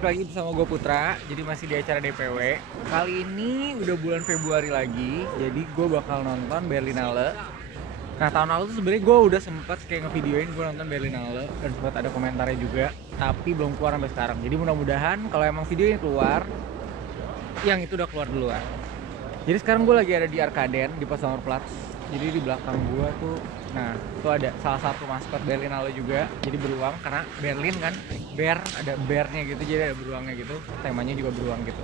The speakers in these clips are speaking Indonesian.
balik lagi bersama gue Putra. Jadi masih di acara DPW. Kali ini udah bulan Februari lagi. Jadi gue bakal nonton Berlinale. Nah tahun lalu tuh sebenarnya gue udah sempet kayak ngevideoin gue nonton Berlinale dan sempat ada komentarnya juga. Tapi belum keluar sampai sekarang. Jadi mudah-mudahan kalau emang videonya keluar, yang itu udah keluar duluan. Jadi sekarang gue lagi ada di Arkaden di Potsdamer Platz. Jadi di belakang gue tuh, nah itu ada salah satu maskot Berlinale juga. Jadi beruang karena Berlin kan, bear ada bearnya gitu, jadi ada beruangnya gitu. Temanya juga beruang gitu.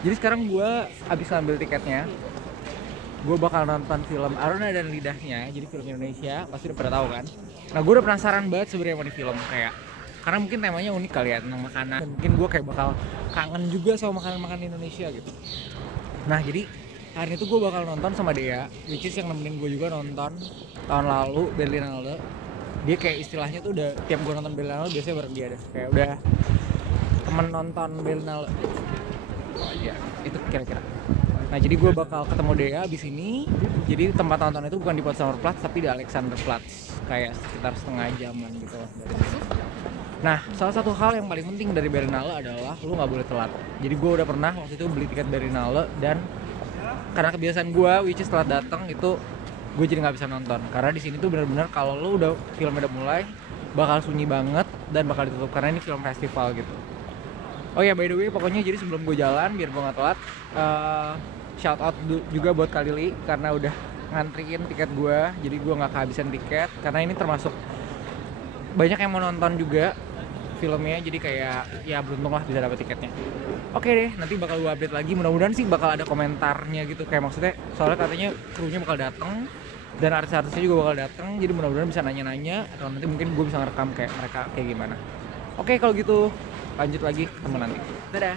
Jadi sekarang gue abis ngambil tiketnya, gue bakal nonton film Aruna dan Lidahnya. Jadi film Indonesia, pasti udah pada tahu kan. Nah gue udah penasaran banget sebenarnya sama di film kayak, karena mungkin temanya unik kali ya tentang makanan. Mungkin gue kayak bakal kangen juga sama makanan-makanan Indonesia gitu. Nah jadi hari itu gue bakal nonton sama Dea, which is yang nemenin gue juga nonton tahun lalu Berlinale. Dia kayak istilahnya tuh udah tiap gue nonton Berlinale biasanya bareng dia deh, kayak udah temen nonton Berlinale. Oh iya, itu kira-kira. Nah jadi gue bakal ketemu Dea abis ini. Jadi tempat nonton itu bukan di Potsdamer Platz tapi di Alexanderplatz, kayak sekitar setengah jaman gitu dari sini. Nah, salah satu hal yang paling penting dari Berlinale adalah lu nggak boleh telat. Jadi gue udah pernah waktu itu beli tiket Berlinale dan karena kebiasaan gue, which is telat datang itu gue jadi nggak bisa nonton. Karena di sini tuh benar-benar kalau lu udah filmnya udah mulai bakal sunyi banget dan bakal ditutup karena ini film festival gitu. Oh ya by the way, pokoknya jadi sebelum gue jalan biar gue nggak telat, shout out juga buat Kalili karena udah ngantriin tiket gue. Jadi gue nggak kehabisan tiket karena ini termasuk banyak yang mau nonton juga filmnya, jadi kayak ya beruntung lah bisa dapet tiketnya. Oke deh, nanti bakal gue update lagi. Mudah-mudahan sih bakal ada komentarnya gitu, kayak maksudnya soalnya katanya krunya bakal dateng dan artis-artisnya juga bakal dateng. Jadi mudah-mudahan bisa nanya-nanya atau nanti mungkin gue bisa ngerekam kayak mereka kayak gimana. Oke kalau gitu lanjut lagi ketemu nanti. Dadah.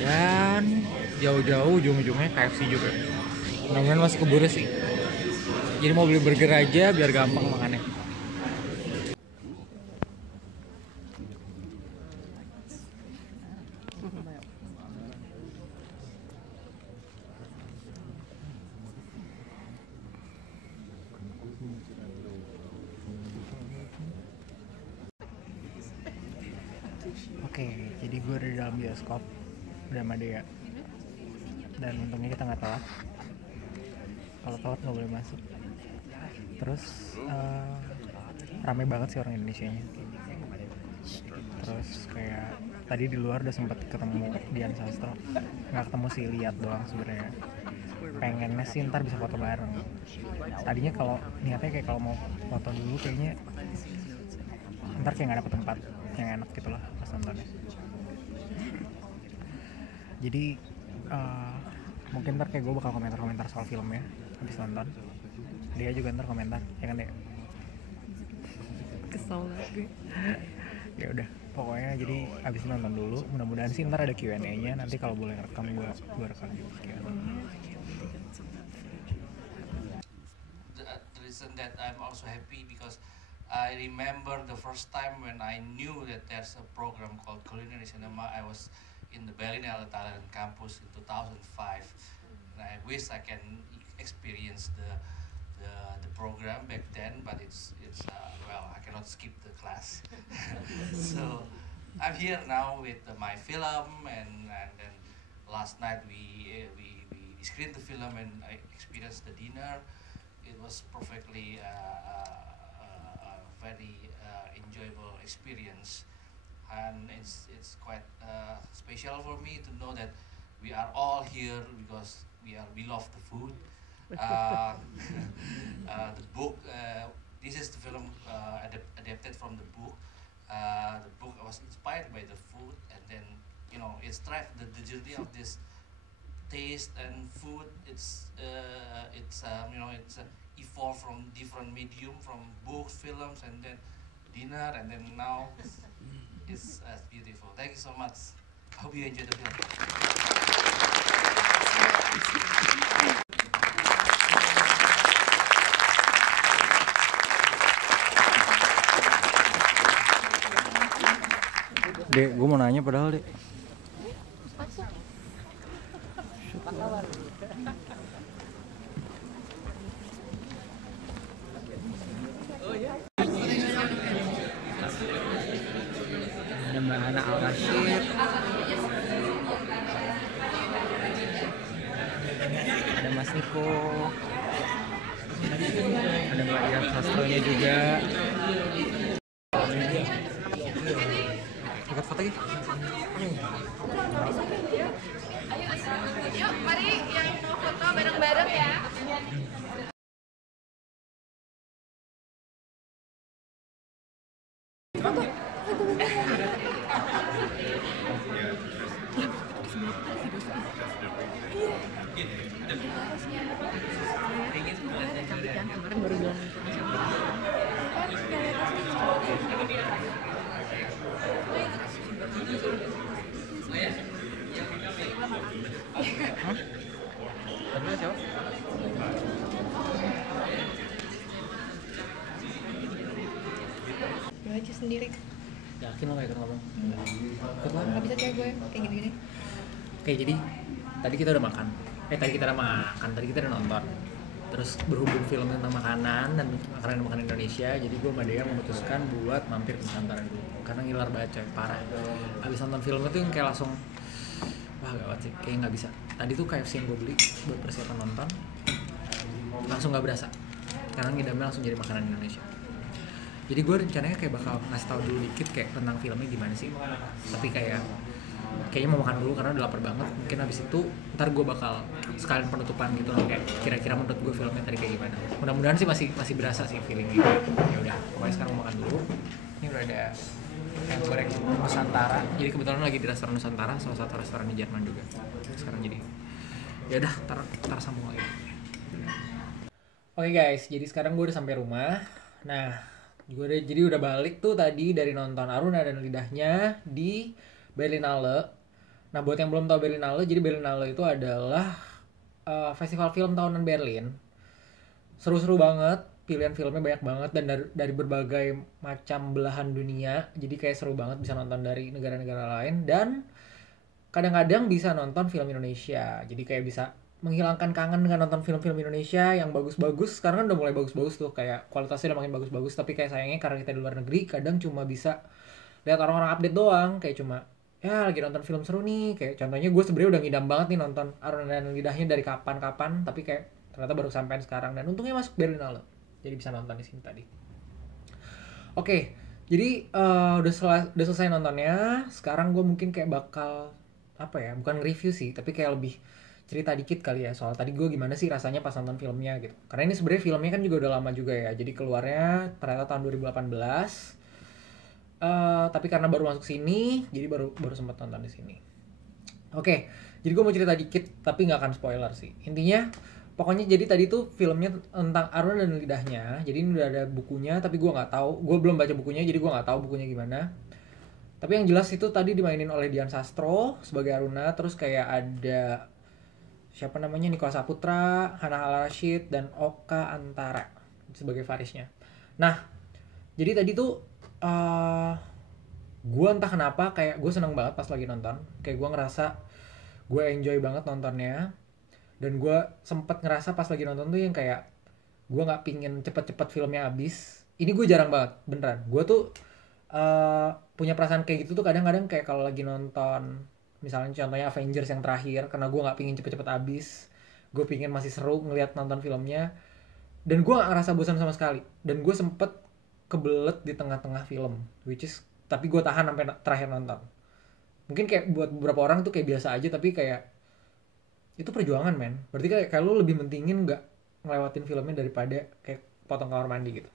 Dan jauh-jauh ujung-ujungnya KFC juga. Mudah-mudahan masih keburu sih. Jadi mau beli burger aja biar gampang makannya. Oke, jadi gue ada di dalam bioskop udah sama Dea. Dan untungnya kita nggak telat. Kalau telat nggak boleh masuk. Terus rame banget sih orang Indonesianya. Terus kayak tadi di luar udah sempet ketemu Dian Sastro. Nggak ketemu sih, lihat doang sebenarnya. Pengennya sih ntar bisa foto bareng. Tadinya kalau niatnya kayak kalau mau foto dulu kayaknya ntar kayak nggak dapet tempat yang enak gitu lah pas nontonnya. Jadi mungkin ntar kayak gue bakal komentar-komentar soal filmnya habis nonton. Dia juga ntar komentar, ya kan Dek? Kesel lagi. Ya udah, pokoknya jadi abis nonton dulu. Mudah-mudahan sih ntar ada Q&A-nya. Nanti kalau boleh rekam gue rekam juga. The reason that I'm also happy because I remember the first time when I knew that there's a program called Culinary Cinema. I was in the Berlinale Thailand campus in 2005, and I wish I can experience the program back then, but it's well, I cannot skip the class. So I'm here now with my film, and then last night we screened the film and I experienced the dinner. It was perfectly a very enjoyable experience. and it's quite special for me to know that we are all here because we love the food. Uh, the book. This is the film adapted from the book. The book was inspired by the food, and then it's track the journey of this taste and food. It's evolved from different medium, from books, films, and then dinner, and then now it's beautiful. Thank you so much. Hope you enjoy the film. Dek, gue mau nanya padahal dek. Ada Mbak Hana Al-Rashid, ada Mas Niko, ada Mbak Dian Sastronya juga. Angkat foto lagi. Yuk, mari yang mau foto bareng-bareng ya. Tadi siapa? Gue aja sendiri. Yakin lo gak ikut ngomong? Ikut lah. Gak bisa kayak gue, kayak gini-gini. Oke, jadi tadi kita udah makan. Tadi kita udah nonton. Terus berhubung film tentang makanan dan makanan Indonesia, jadi gue sama Dea memutuskan buat mampir ke Nusantara dulu. Karena ngiler banget coy, parah. Abis nonton film itu yang kayak langsung, wah gawat sih, kayak nggak bisa. Tadi tuh KFC yang gue beli buat persiapan nonton, langsung nggak berasa. Karena ngidamnya langsung jadi makanan Indonesia. Jadi gue rencananya kayak bakal ngasih tahu dulu dikit kayak tentang filmnya gimana sih. Tapi kayaknya mau makan dulu karena udah lapar banget. Mungkin abis itu ntar gue bakal sekalian penutupan gitu loh, kayak kira-kira menurut gue filmnya tadi kayak gimana. Mudah-mudahan sih masih berasa sih feelingnya. Ya udah, pokoknya sekarang mau makan dulu. Ini udah ada yang goreng Nusantara. Jadi kebetulan lagi di restoran Nusantara, salah satu restoran di Jerman juga. Sekarang jadi ya udah, ntar sambung lagi. Oke guys, jadi sekarang gue udah sampai rumah. Nah, jadi udah balik tuh tadi dari nonton Aruna dan Lidahnya di Berlinale. Nah, buat yang belum tahu Berlinale, jadi Berlinale itu adalah festival film tahunan Berlin. Seru-seru banget, pilihan filmnya banyak banget dan dari berbagai macam belahan dunia. Jadi kayak seru banget bisa nonton dari negara-negara lain dan kadang-kadang bisa nonton film Indonesia. Jadi kayak bisa menghilangkan kangen dengan nonton film-film Indonesia yang bagus-bagus. Sekarang kan udah mulai bagus-bagus tuh, kayak kualitasnya udah makin bagus-bagus. Tapi kayak sayangnya karena kita di luar negeri, kadang cuma bisa lihat orang-orang update doang. Kayak cuma, ya lagi nonton film seru nih. Kayak contohnya gue sebenarnya udah ngidam banget nih nonton Aruna dan Lidahnya dari kapan-kapan. Tapi kayak ternyata baru sampein sekarang. Dan untungnya masuk Berlinale, jadi bisa nonton di sini tadi. Oke, jadi udah selesai nontonnya. Sekarang gue mungkin kayak bakal bukan review sih, tapi kayak lebih cerita dikit kali ya soal tadi gue gimana sih rasanya pas nonton filmnya gitu. Karena ini sebenarnya filmnya kan juga udah lama juga ya. Jadi keluarnya ternyata tahun 2018. Tapi karena baru masuk sini, jadi baru sempat nonton di sini. Oke, jadi gue mau cerita dikit tapi nggak akan spoiler sih. Intinya, pokoknya jadi tadi tuh filmnya tentang Aruna dan Lidahnya. Jadi ini udah ada bukunya, tapi gue nggak tahu. Gue belum baca bukunya, jadi gue nggak tahu bukunya gimana. Tapi yang jelas itu tadi dimainin oleh Dian Sastro sebagai Aruna, terus kayak ada siapa namanya, Nicholas Saputra, Hana Al-Rashid, dan Oka Antara sebagai Farisnya. Nah, jadi tadi tuh gue entah kenapa kayak gue seneng banget pas lagi nonton. Kayak gue ngerasa gue enjoy banget nontonnya. Dan gue sempet ngerasa pas lagi nonton tuh yang kayak gue gak pingin cepet-cepet filmnya habis. Ini gue jarang banget, beneran. Gue tuh punya perasaan kayak gitu tuh kadang-kadang kayak kalau lagi nonton misalnya contohnya Avengers yang terakhir, karena gue gak pingin cepet-cepet habis, gue pingin masih seru ngeliat nonton filmnya, dan gue gak ngerasa bosan sama sekali. Dan gue sempet kebelet di tengah-tengah film, which is tapi gue tahan sampai terakhir nonton. Mungkin kayak buat beberapa orang tuh kayak biasa aja, tapi kayak itu perjuangan men. Berarti kayak lu lebih mentingin nggak ngelewatin filmnya daripada kayak potong kamar mandi gitu.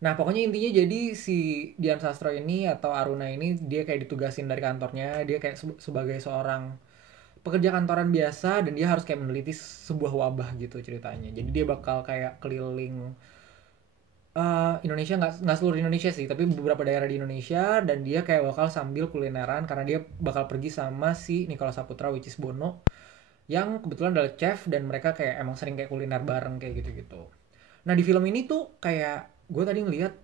Nah pokoknya intinya jadi si Dian Sastro ini atau Aruna ini dia kayak ditugasin dari kantornya, dia kayak sebagai seorang pekerja kantoran biasa dan dia harus kayak meneliti sebuah wabah gitu ceritanya. Jadi dia bakal kayak keliling Indonesia, nggak seluruh Indonesia sih, tapi beberapa daerah di Indonesia, dan dia kayak bakal sambil kulineran karena dia bakal pergi sama si Nicholas Saputra which is Bono yang kebetulan adalah chef dan mereka kayak emang sering kayak kuliner bareng kayak gitu-gitu. Nah di film ini tuh kayak gue tadi ngeliat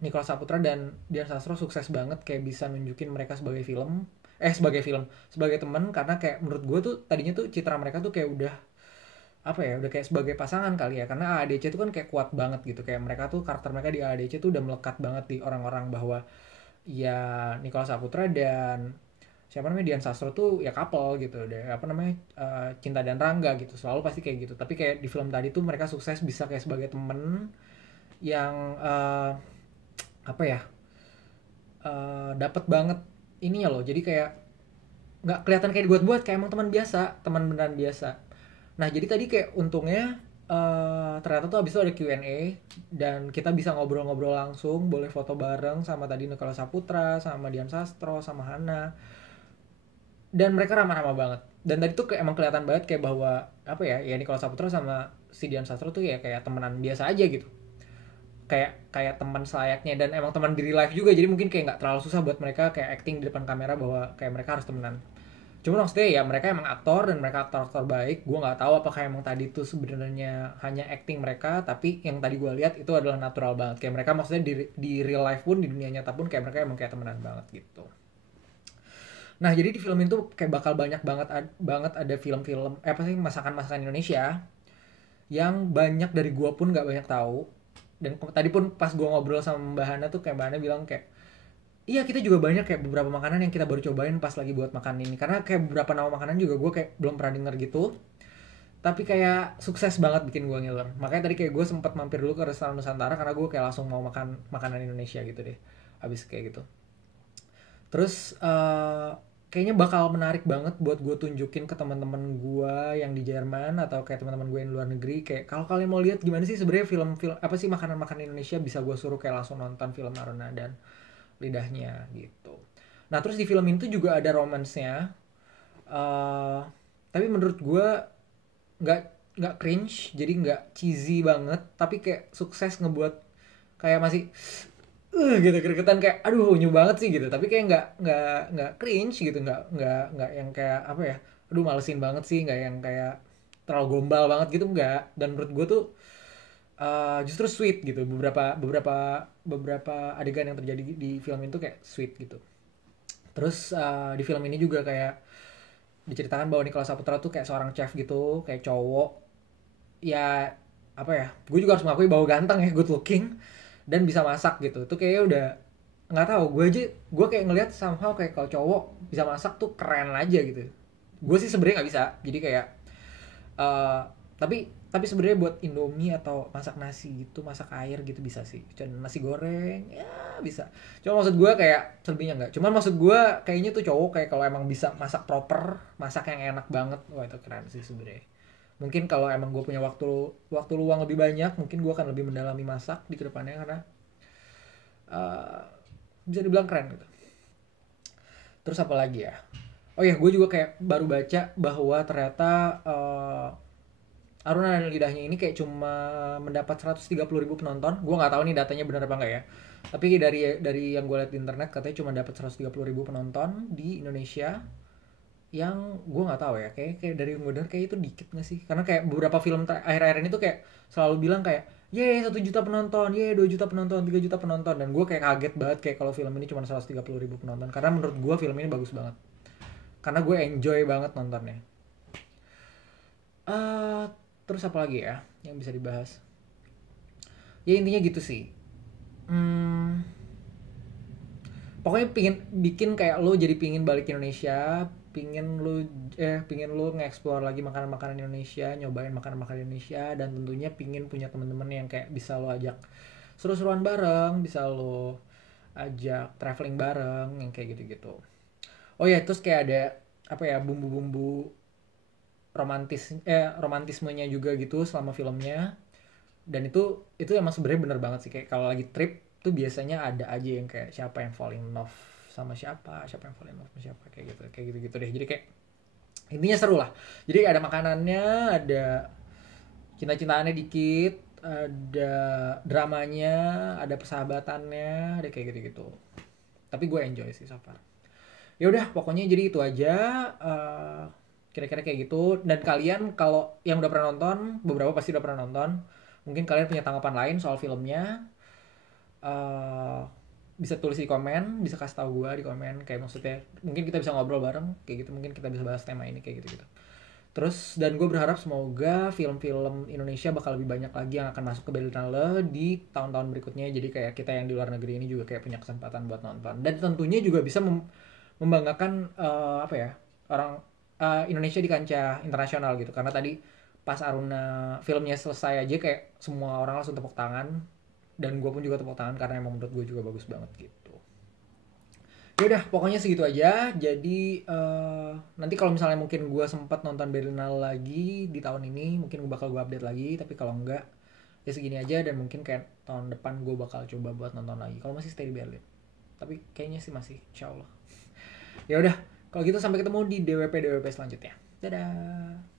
Nicholas Saputra dan Dian Sastro sukses banget kayak bisa nunjukin mereka sebagai sebagai teman, karena kayak menurut gue tuh tadinya tuh citra mereka tuh kayak udah kayak sebagai pasangan kali ya, karena AADC tuh kan kayak kuat banget gitu, kayak mereka tuh karakter mereka di AADC tuh udah melekat banget di orang-orang bahwa ya Nicholas Saputra dan siapa namanya Dian Sastro tuh ya couple gitu deh, Cinta dan Rangga gitu, selalu pasti kayak gitu. Tapi kayak di film tadi tuh mereka sukses bisa kayak sebagai temen yang dapat banget ininya loh, jadi kayak nggak kelihatan kayak dibuat-buat, kayak emang teman biasa, teman beneran biasa. Nah jadi tadi kayak untungnya ternyata tuh abis itu ada Q&A dan kita bisa ngobrol-ngobrol langsung, boleh foto bareng sama tadi Nicholas Saputra, sama Dian Sastro, sama Hana, dan mereka ramah-ramah banget. Dan tadi tuh emang kelihatan banget kayak bahwa ya Nicholas Saputra sama si Dian Sastro tuh ya kayak temenan biasa aja gitu, kayak teman selayaknya, dan emang teman di real life juga, jadi mungkin kayak nggak terlalu susah buat mereka kayak acting di depan kamera bahwa kayak mereka harus temenan. Cuma maksudnya ya mereka emang aktor dan mereka aktor baik. Gue nggak tahu apakah emang tadi tuh sebenarnya hanya acting mereka, tapi yang tadi gue lihat itu adalah natural banget. Kayak mereka maksudnya di real life pun, di dunia nyata pun kayak mereka emang kayak temenan banget gitu. Nah jadi di film itu kayak bakal banyak banget ada film-film masakan-masakan Indonesia yang banyak dari gue pun nggak banyak tahu. Dan tadi pun pas gue ngobrol sama Mbak Hana tuh kayak Mbak Hana bilang kayak iya kita juga banyak kayak beberapa makanan yang kita baru cobain pas lagi buat makan ini, karena kayak beberapa nama makanan juga gue kayak belum pernah denger gitu, tapi kayak sukses banget bikin gue ngiler. Makanya tadi kayak gue sempat mampir dulu ke restoran Nusantara karena gue kayak langsung mau makan makanan Indonesia gitu deh abis kayak gitu. Terus kayaknya bakal menarik banget buat gue tunjukin ke teman-teman gue yang di Jerman atau kayak teman-teman gue yang luar negeri, kayak kalau kalian mau lihat gimana sih sebenarnya film-film apa sih makanan-makanan Indonesia, bisa gue suruh kayak langsung nonton film Aruna dan Lidahnya gitu. Nah terus di film itu juga ada romance-nya, tapi menurut gue nggak cringe, jadi nggak cheesy banget, tapi kayak sukses ngebuat kayak masih gitu gregetan, kayak aduh unyu banget sih gitu, tapi kayak nggak cringe gitu, nggak yang kayak aduh malesin banget sih, nggak yang kayak terlalu gombal banget gitu, nggak. Dan menurut gue tuh justru sweet gitu, beberapa adegan yang terjadi di film itu kayak sweet gitu. Terus di film ini juga kayak diceritakan bahwa Nicholas Saputra tuh kayak seorang chef gitu, kayak cowok ya gue juga harus mengakui bahwa ganteng ya, good looking dan bisa masak gitu. Itu kayaknya udah nggak tahu, gue kayak ngelihat somehow kayak kalau cowok bisa masak tuh keren aja gitu. Gue sih sebenarnya nggak bisa, jadi kayak tapi sebenarnya buat Indomie atau masak nasi gitu, masak air gitu bisa sih. Cuman nasi goreng ya bisa. Cuma maksud gue kayak selebihnya enggak. Cuman maksud gue kayaknya tuh cowok kayak kalau emang bisa masak proper, masak yang enak banget, wah itu keren sih sebenarnya. Mungkin kalau emang gue punya waktu luang lebih banyak, mungkin gue akan lebih mendalami masak di kedepannya, karena bisa dibilang keren gitu. Terus apa lagi ya? Oh ya, gue juga kayak baru baca bahwa ternyata Aruna dan Lidahnya ini kayak cuma mendapat 130.000 penonton. Gue nggak tahu nih datanya benar apa nggak ya. Tapi dari yang gue lihat di internet katanya cuma dapat 130.000 penonton di Indonesia. Yang gue nggak tahu ya. Kayak dari yang gue dengar kayak itu dikit nggak sih? Karena kayak beberapa film akhir-akhir ini tuh kayak selalu bilang kayak 1 juta penonton, 2 juta penonton, 3 juta penonton. Dan gue kayak kaget banget kayak kalau film ini cuma 130.000 penonton. Karena menurut gue film ini bagus banget. Karena gue enjoy banget nontonnya. Terus apa lagi ya yang bisa dibahas? Ya intinya gitu sih. Pokoknya bikin kayak lo jadi pingin balik Indonesia, pingin lo nge-explore lagi makanan-makanan Indonesia, nyobain makanan-makanan Indonesia, dan tentunya pingin punya teman-teman yang kayak bisa lo ajak seru-seruan bareng, bisa lo ajak traveling bareng yang kayak gitu-gitu. Oh ya, terus kayak ada apa ya, bumbu-bumbu romantismenya juga gitu selama filmnya. Dan itu emang sebenarnya bener banget sih, kayak kalau lagi trip tuh biasanya ada aja yang kayak siapa yang fall in love sama siapa yang fall in love sama siapa, kayak gitu deh. Jadi kayak intinya seru lah. Jadi ada makanannya, ada cinta-cintaannya dikit, ada dramanya, ada persahabatannya, ada kayak gitu-gitu. Tapi gue enjoy sih so far. Ya udah, pokoknya jadi itu aja. eh, Kira-kira kayak gitu. Dan kalian kalau yang udah pernah nonton, beberapa pasti udah pernah nonton, mungkin kalian punya tanggapan lain soal filmnya. eh Bisa tulis di komen, bisa kasih tahu gue di komen, kayak maksudnya mungkin kita bisa ngobrol bareng kayak gitu, mungkin kita bisa bahas tema ini kayak gitu. Terus dan gue berharap semoga film-film Indonesia bakal lebih banyak lagi yang akan masuk ke Berlinale di tahun-tahun berikutnya. Jadi kayak kita yang di luar negeri ini juga kayak punya kesempatan buat nonton. Dan tentunya juga bisa membanggakan apa ya, orang Indonesia di kancah internasional gitu. Karena tadi pas Aruna filmnya selesai aja kayak semua orang langsung tepuk tangan, dan gue pun juga tepuk tangan karena emang menurut gue juga bagus banget gitu. Ya udah, pokoknya segitu aja. Jadi nanti kalau misalnya mungkin gue sempat nonton Berlinale lagi di tahun ini, mungkin bakal gue update lagi. Tapi kalau enggak, ya segini aja. Dan mungkin kayak tahun depan gue bakal coba buat nonton lagi kalau masih stay di Berlin. Tapi kayaknya sih masih, insya Allah. Ya udah, kalau gitu sampai ketemu di DWP selanjutnya. Dadah.